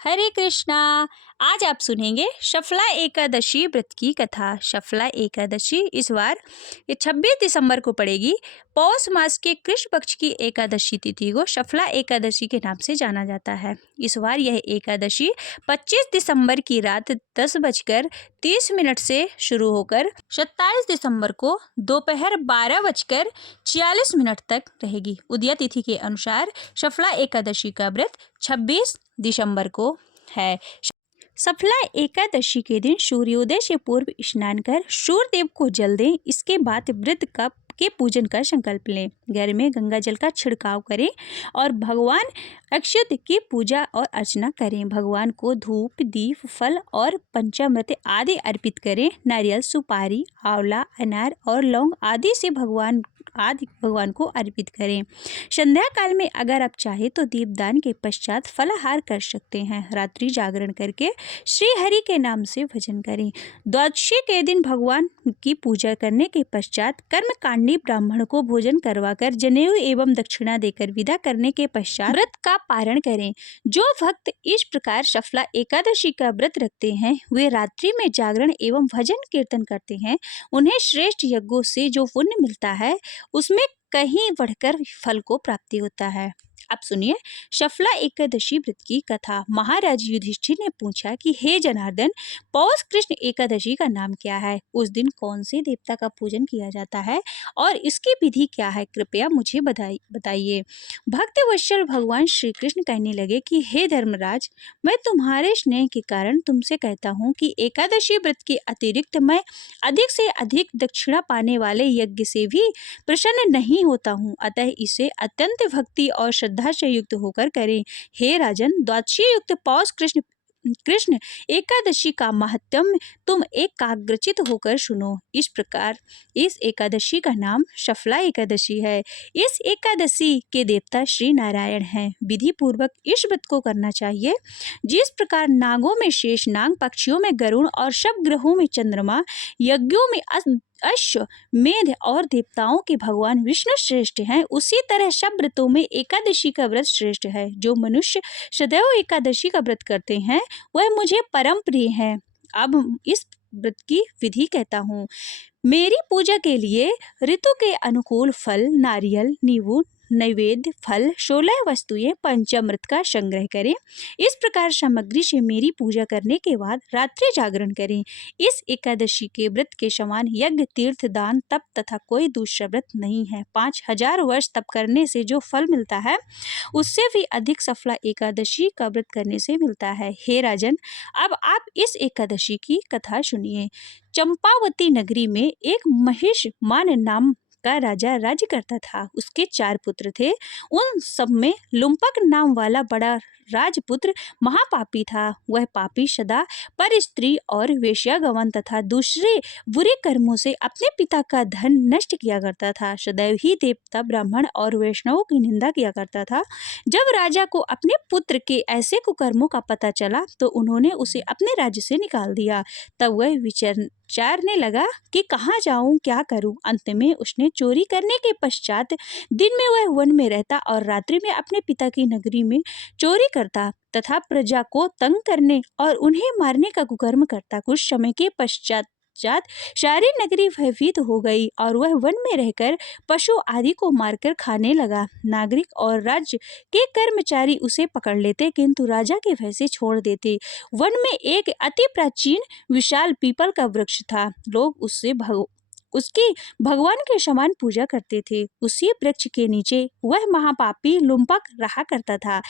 हरे कृष्णा। आज आप सुनेंगे शफला एकादशी व्रत की कथा। शफला एकादशी इस बार ये 26 दिसंबर को पड़ेगी। पौष मास के कृष्ण पक्ष की एकादशी तिथि को शफला एकादशी के नाम से जाना जाता है। इस बार यह एकादशी 25 दिसंबर की रात 10:30 से शुरू होकर 27 दिसंबर को दोपहर 12:46 तक रहेगी। उदया तिथि के अनुसार शफला एकादशी का व्रत 26 दिसंबर को है। शफला एकादशी के दिन सूर्योदय से पूर्व स्नान कर सूर्य देव को जल दें। इसके बाद व्रत के पूजन का संकल्प लें। घर में गंगा जल का छिड़काव करें और भगवान अक्षत की पूजा और अर्चना करें। भगवान को धूप, दीप, फल और पंचामृत आदि अर्पित करें। नारियल, सुपारी, आंवला, अनार और लौंग आदि से भगवान को अर्पित करें। संध्या काल में अगर आप चाहें तो दीपदान के पश्चात फलाहार कर सकते हैं। रात्रि जागरण करके श्री हरि के नाम से भजन करें। द्वादशी के दिन भगवान की पूजा करने के पश्चात कर्मकांडी ब्राह्मण को भोजन करवाकर जनेऊ एवं दक्षिणा देकर विदा करने के पश्चात व्रत का पारण करें। जो भक्त इस प्रकार शफला एकादशी का व्रत रखते हैं वे रात्रि में जागरण एवं भजन कीर्तन करते हैं। उन्हें श्रेष्ठ यज्ञों से जो पुण्य मिलता है उसमें कहीं बढ़कर फल को प्राप्ति होता है। अब सुनिए शफला एकादशी व्रत की कथा। महाराज युधिष्ठिर ने पूछा कि हे जनार्दन, पौष कृष्ण एकादशी का नाम क्या है? उस दिन कौन से देवता का पूजन किया जाता है और इसकी विधि क्या है? कृपया मुझे बताइए। भक्त वत्सल भगवान श्री कृष्ण कहने लगे कि हे धर्मराज, मैं तुम्हारे स्नेह के कारण तुमसे कहता हूँ कि एकादशी व्रत के अतिरिक्त मैं अधिक से अधिक दक्षिणा पाने वाले यज्ञ से भी प्रसन्न नहीं होता हूँ। अतः इसे अत्यंत भक्ति और श्रद्धा से युक्त होकर करें। हे राजन, द्वादशी युक्त पौष कृष्ण एकादशी का महात्म्य तुम एकाग्रचित होकर सुनो। इस प्रकार इस एकादशी का नाम शफला एकादशी है। इस एकादशी के देवता श्री नारायण हैं। विधि पूर्वक इस व्रत को करना चाहिए। जिस प्रकार नागों में शेष नाग, पक्षियों में गरुड़ और सब ग्रहों में चंद्रमा, यज्ञों में अश्वमेध और देवताओं के भगवान विष्णु श्रेष्ठ हैं, उसी तरह सब व्रतों में एकादशी का व्रत श्रेष्ठ है। जो मनुष्य सदैव एकादशी का व्रत करते हैं वह मुझे परम प्रिय है। अब इस व्रत की विधि कहता हूँ। मेरी पूजा के लिए ऋतु के अनुकूल फल, नारियल, नींबू, नैवेद्य, फल, 16 वस्तुएं, पंचामृत का संग्रह करें। इस प्रकार सामग्री से मेरी पूजा करने के बाद रात्रि जागरण करें। इस एकादशी के व्रत के समान यज्ञ, तीर्थ, दान, तप तथा कोई दूसरा व्रत नहीं है। 5000 वर्ष तप करने से जो फल मिलता है उससे भी अधिक सफला एकादशी का व्रत करने से मिलता है। हे राजन, अब आप इस एकादशी की कथा सुनिए। चंपावती नगरी में एक महिषमान नाम का राजा राज्य करता था। उसके 4 पुत्र थे। उन सब में लुम्पक नाम वाला बड़ा राजपुत्र महापापी था। वह पापी सदा पर स्त्री और वेश्यागमन तथा दूसरे बुरे कर्मों से अपने पिता का धन नष्ट किया करता था। सदैव ही देवता, ब्राह्मण और वैष्णवों की निंदा किया करता था। जब राजा को अपने पुत्र के ऐसे कुकर्मों का पता चला तो उन्होंने उसे अपने राज्य से निकाल दिया। तब वह विचारने लगा कि कहाँ जाऊं, क्या करूं। अंत में उसने चोरी करने के पश्चात दिन में वह वन में रहता और रात्रि में अपने पिता की नगरी में चोरी करता तथा प्रजा को तंग करने और उन्हें मारने का कुकर्म करता। कुछ समय के पश्चात सारी नगरी भयभीत हो गई और वह वन में रहकर पशु आदि को मारकर खाने लगा। नागरिक और राज्य के कर्मचारी उसे पकड़ लेते किंतु राजा के भय से छोड़ देते। वन में एक अति प्राचीन विशाल पीपल का वृक्ष था। लोग उसकी भगवान के समान पूजा करते थे। उसी वृक्ष के नीचे वह महापापी लुम्पक रहा करता था।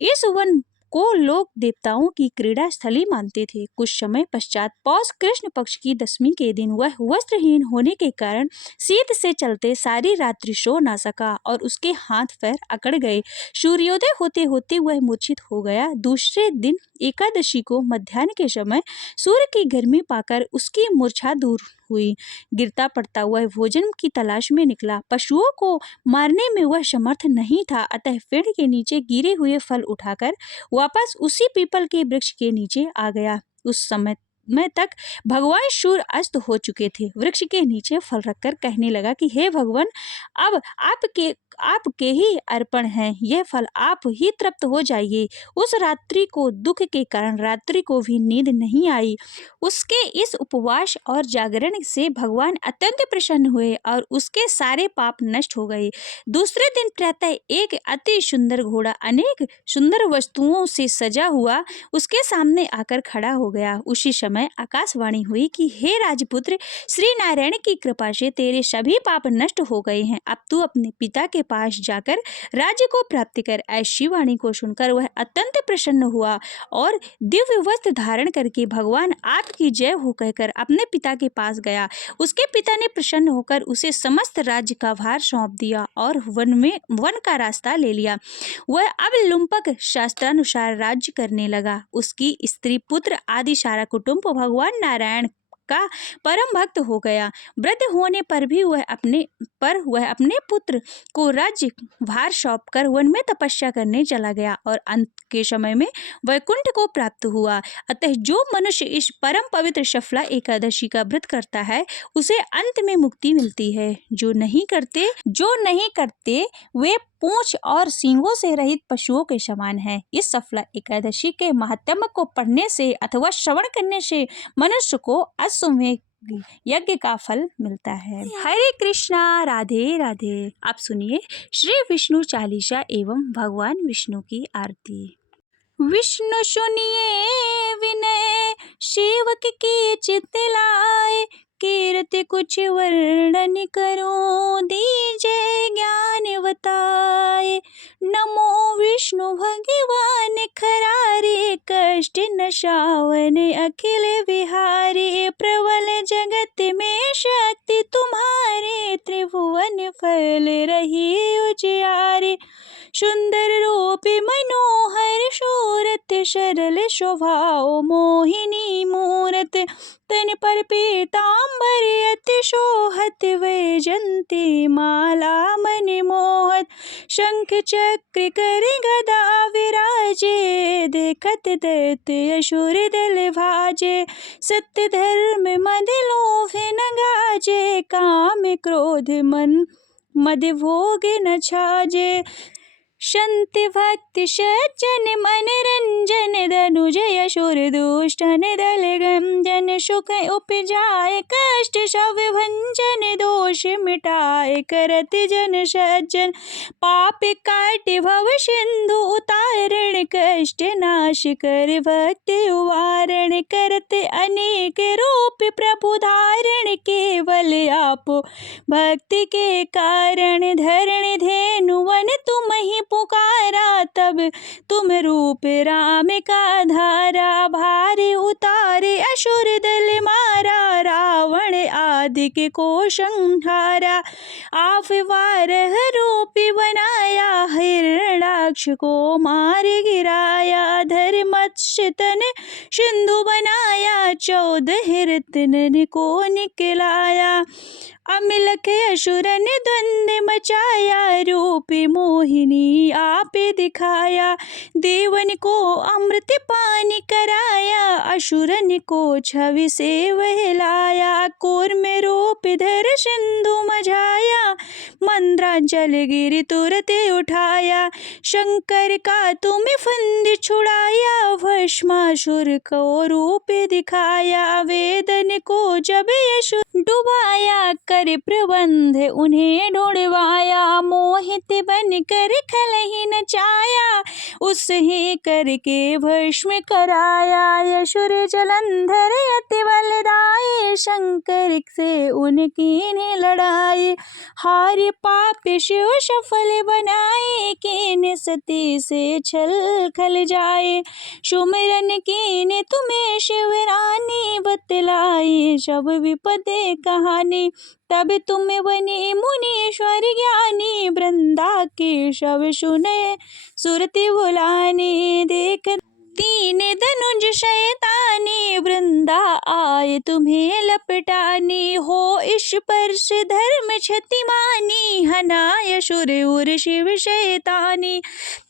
इस वन को लोग देवताओं की क्रीड़ा स्थली मानते थे। कुछ समय पश्चात पौष कृष्ण पक्ष की 10वीं के दिन वह वस्त्रहीन होने के कारण शीत से चलते सारी रात्रि सो ना सका और उसके हाथ पैर अकड़ गए। सूर्योदय होते होते वह मूर्छित हो गया। दूसरे दिन एकादशी को मध्याह्न के समय सूर्य की गर्मी पाकर उसकी मूर्छा दूर हुई। गिरता पड़ता वह भोजन की तलाश में निकला। पशुओं को मारने में वह समर्थ नहीं था, अतः पेड़ के नीचे गिरे हुए फल उठाकर वापस उसी पीपल के वृक्ष के नीचे आ गया। उस समय तक भगवान सूर्य अस्त हो चुके थे। वृक्ष के नीचे फल रखकर कहने लगा कि हे भगवान, अब आपके ही अर्पण हैं, यह फल आप ही तृप्त हो जाइए। उस रात्रि को दुख के कारण रात्रि को भी नींद नहीं आई। उसके इस उपवास और जागरण से भगवान अत्यंत प्रसन्न हुए और उसके सारे पाप नष्ट हो गए। दूसरे दिन प्रातः एक अति सुंदर घोड़ा अनेक सुंदर वस्तुओं से सजा हुआ उसके सामने आकर खड़ा हो गया। उसी समय आकाशवाणी हुई कि हे राजपुत्र, श्री नारायण की कृपा से तेरे सभी पाप नष्ट हो गए हैं। अब तू अपने पिता के पास जाकर राज्य को प्राप्त कर। ऐसी वाणी को सुनकर वह अत्यंत प्रसन्न हुआ और दिव्य वस्त्र धारण करके भगवान आपकी जय हो कहकर अपने पिता के पास गया। उसके पिता ने प्रसन्न होकर उसे समस्त राज्य का भार सौंप दिया और वन का रास्ता ले लिया। वह अब लुम्पक शास्त्रानुसार राज्य करने लगा। उसकी स्त्री पुत्र आदि सारा कुटुंब भगवान नारायण का परम भक्त हो गया। वृद्ध होने पर भी वह अपने पुत्र को राज्य भार सौंप कर वन में तपस्या करने चला गया और अंत के समय में वैकुंठ को प्राप्त हुआ। अतः जो मनुष्य इस परम पवित्र सफला एकादशी का व्रत करता है उसे अंत में मुक्ति मिलती है। जो नहीं करते वे पूंछ और सींगों से रहित पशुओं के समान है। इस सफला एकादशी के महात्म्य को पढ़ने से अथवा श्रवण करने से मनुष्य को अश्वमेध यज्ञ का फल मिलता है। हरे कृष्णा, राधे राधे। आप सुनिए श्री विष्णु चालीसा एवं भगवान विष्णु की आरती। विष्णु सुनिए विनय सेवक की चित लाए, कीर्ति कुछ वर्णन करो दीजिए ज्ञान बताए। नमो विष्णु भगवान खरारे, कष्ट नशावन अखिल विहारी। प्रबल जगत में शक्ति तुम्हारे, त्रिभुवन फल रही उजियारे। सुंदर रूप मनोहर शूरत, सरल स्वभाव मोहिनी मूरत। तन पर पीतांबर अति शोहत, वैजंती माला मन मोहत। शंख चक्र कर गदा विराजे, देखत दैत्य असुर दल भाजे। सत्य धर्म मद लोभ न गाजे, काम क्रोध मद भोग न छाजे। संत भक्त सज्जन मन रंजन, धनुजय असुर दुष्टन दल गंजन। सुख उपजाए कष्ट सब भंजन, दोष मिटाए करत जन सज्जन। पाप काट भव सिंधु उतारण, कष्ट नाश कर भक्त उवारण। करत अनेक रूप प्रभु धारण, केवल आप भक्त के कारण। धरण धेनु वन तुम ही पुकारा, तब तुम रूप राम का धारा। भारी उतारे असुर दल मारा, रावण आदि को संहारा। आप वारह रूप बनाया, हिरणाक्ष को मार गिराया। धर्मत्स्य तन सिंधु बनाया, 14 रत्न को निकलाया। अमिलख असुरन द्वंद मचाया, रूप मोहिनी आप दिखाया। देवन को अमृत पान कराया, असुरन को छवि से वहलाया। कूर्म रूप धर सिंधु मझाया, मंद्रांचल गिर तुरत उठाया। शंकर का तुम फंद छुड़ाया, भस्मासुर को रूप दिखाया। वेदन को जब असुर डुबाया, कर प्रबंध उन्हें ढूंढवाया। मोहित बन कर खल ही नचाया, उसहे करके भस्म कराया। असुर जलंधर अति बलदाई, शंकर से उनकी ने लड़ाई। हार पाप शिव सफल बनाए, कीन सती से छल खल जाए। सुमिरन कीने तुम्हें शिवरानी, बतलाई सब विपदे कहानी। तब तुम बने मुनीश्वर ज्ञानी, वृंदा के शब सुने सुरति बुलाने। देख तीन धनुज शैतानी, वृंदा आए तुम्हें लपटानी। हो स्पर्श धर्म क्षतिमानी, हनाय असुर उर शिव शैतानी।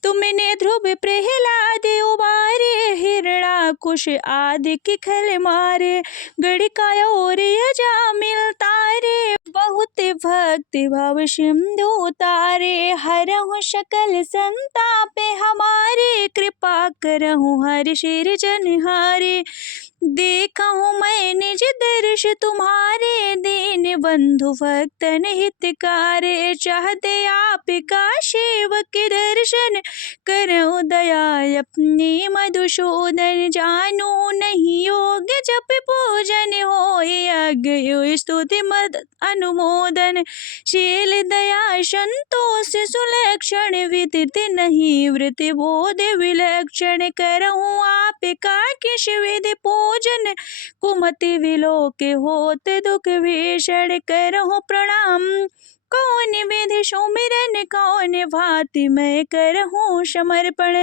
तुमने ध्रुव प्रहलाद उबारे, हिरणा कुश आदि की खल मारे, गढ़काया और यजा मिलता रे, बहुत भक्ति भाव सिंधु उतारे, हरहु सकल संतापे हमारे, कृपा करहु हर शिर जनहारे, देखहु मैं निज दर्श तुम्हारे, दीन बंधु भक्तन हितकारे, चाहते आपका सेवक दर्शन, करहु दया अपनी मधुसूदन, जानू नहीं योग्य जप पूजन, होय यज्ञ स्तुति मद अनुमोदन, शील दया संतोष सुलक्षण, विदित नहीं वृत्ति बोध विलक्षण, करहु आपका किस विधि पूजन, कुमति विलोक होत दुख भीषण, करहु प्रणाम कौन विधि सुमिरन, कौन भांति मैं करहूँ समर्पण,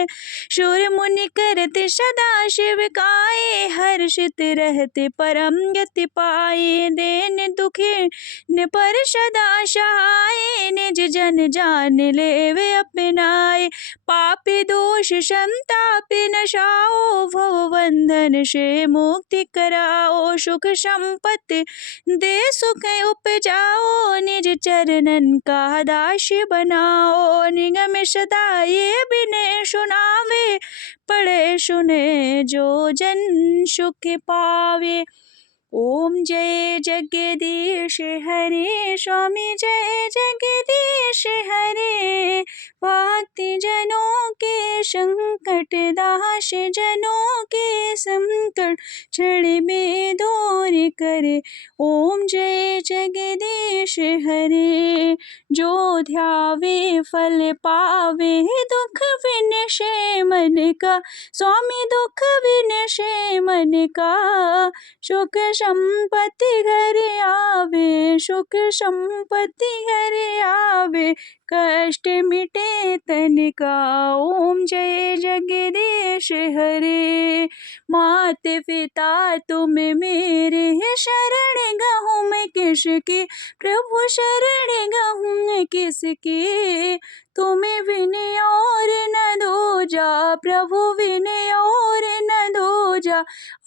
शूर मुनि करते सदा शिव काये, हर्षित रहते परम गति पाए, देन दुखी न पर सदा सहाय, निज जन जान लेवे अपनाए, पापी दोष संतापि नशाओ, भव बंधन से मुक्ति कराओ, सुख संपत्ति दे सुख उपजाओ, निज चरणन का दासी बनाओ, निगम सदा ये बिने सुनावे, पढ़े सुने जो जन सुख पावे। ओम जय जगदीश हरे, स्वामी जय जगदीश हरे, भक्ति जनों के संकट, दास जनों के संकट, क्षण में दूर करे। ओम जय जगदीश हरे, जो ध्यावे फल पावे, दुख विनशे मन का, स्वामी दुख विनशे मन का, सुख संपत्ति घर आवे, सुख संपत्ति घर आवे, कष्ट मिटे तन का। ओम जय जगदीश हरे, मात पिता तुम मेरे, शरण गहूँ मैं किसकी, प्रभु शरण गहूँ मैं किसकी, तुम्हें विनय और न दूजा, प्रभु विनय और न दूजा,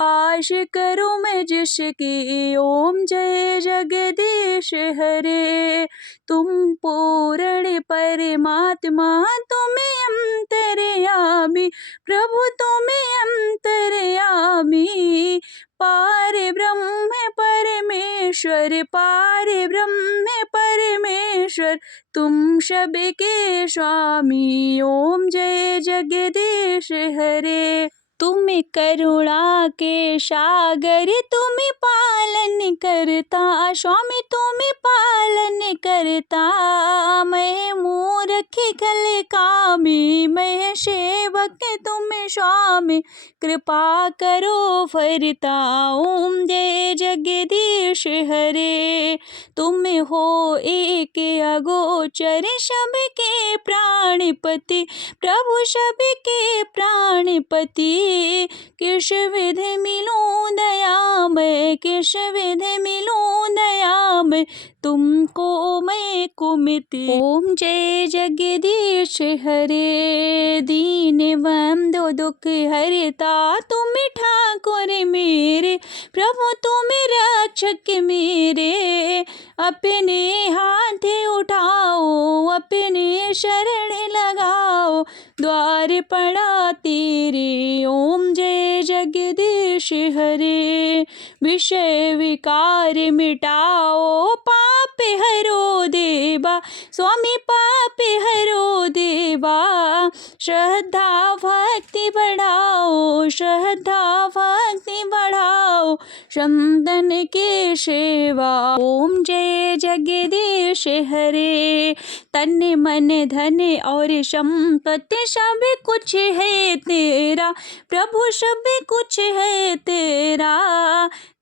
आश करूँ मैं जिसकी। ओम जय जगदीश हरे, तुम पूर्ण परमात्मा, तुम्हें अंतर्यामी, प्रभु तुम्हें अंतर्यामी, पार ब्रह्म परमेश्वर, पार ब्रह्म परमेश्वर, तुम सबके स्वामी। ओम जय जगदीश हरे, तुम करुणा के सागर, तुम पालन करता, स्वामी तुम पालन करता, मैं मूर्ख खल कामी, मैं सेवक तुम स्वामी, कृपा करो फरता। ओम जय जगदीश हरे, तुम हो एक अगोचर, सबके प्राणपति, प्रभु सबके प्राणपति, किस विधि मिलूं दया मैं, किस विधि मिलूं दया मैं, तुमको मैं कुमिति। ओम जय जगदीश हरे, दीन बंधु दुख हरता, तुम ठाकुर मेरे, प्रभु तुम रक्षक मेरे, अपने हाथ उठाओ, अपने शरण लगाओ, द्वार पड़ा तेरे। ओम जय जगदीश हरे, विषय विकार मिटाओ, पाप हरो देवा, स्वामी पाप हरो देवा, श्रद्धा भक्ति बढ़ाओ, श्रद्धा भक्ति बढ़ाओ, संतन के सेवा। ओम जय जगदीश हरे, तन मन धन और संपत्ति सब कुछ है तेरा, प्रभु सब कुछ है तेरा,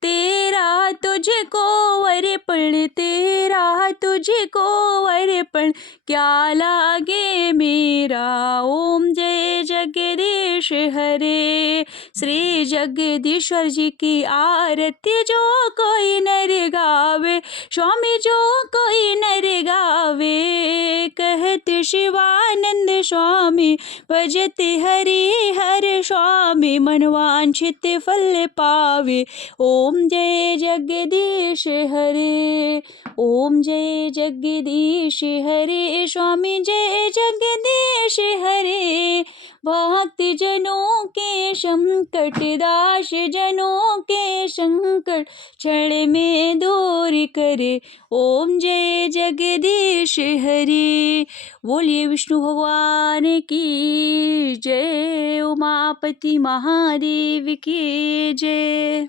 तेरा तुझको अर्पण, तेरा तुझको अर्पण, क्या लागे मेरा। ओम जय जगदीश हरे, श्री जगदीश्वर जी की आरती जो कोई नर गावे, स्वामी जो कोई नर गावे, कहते शिवानंद स्वामी, भजते हरि हर स्वामी, मन वांछित फल पावे। ओम जय जगदीश हरे, ओम जय जगदीश हरे, स्वामी जय जगदीश हरे। भक्त जनों के संकट, दास जनों के संकट, क्षण में दूर करे। ओम जय जगदीश हरे। बोलिए विष्णु भगवान की जय, उमापति महादेव की जय।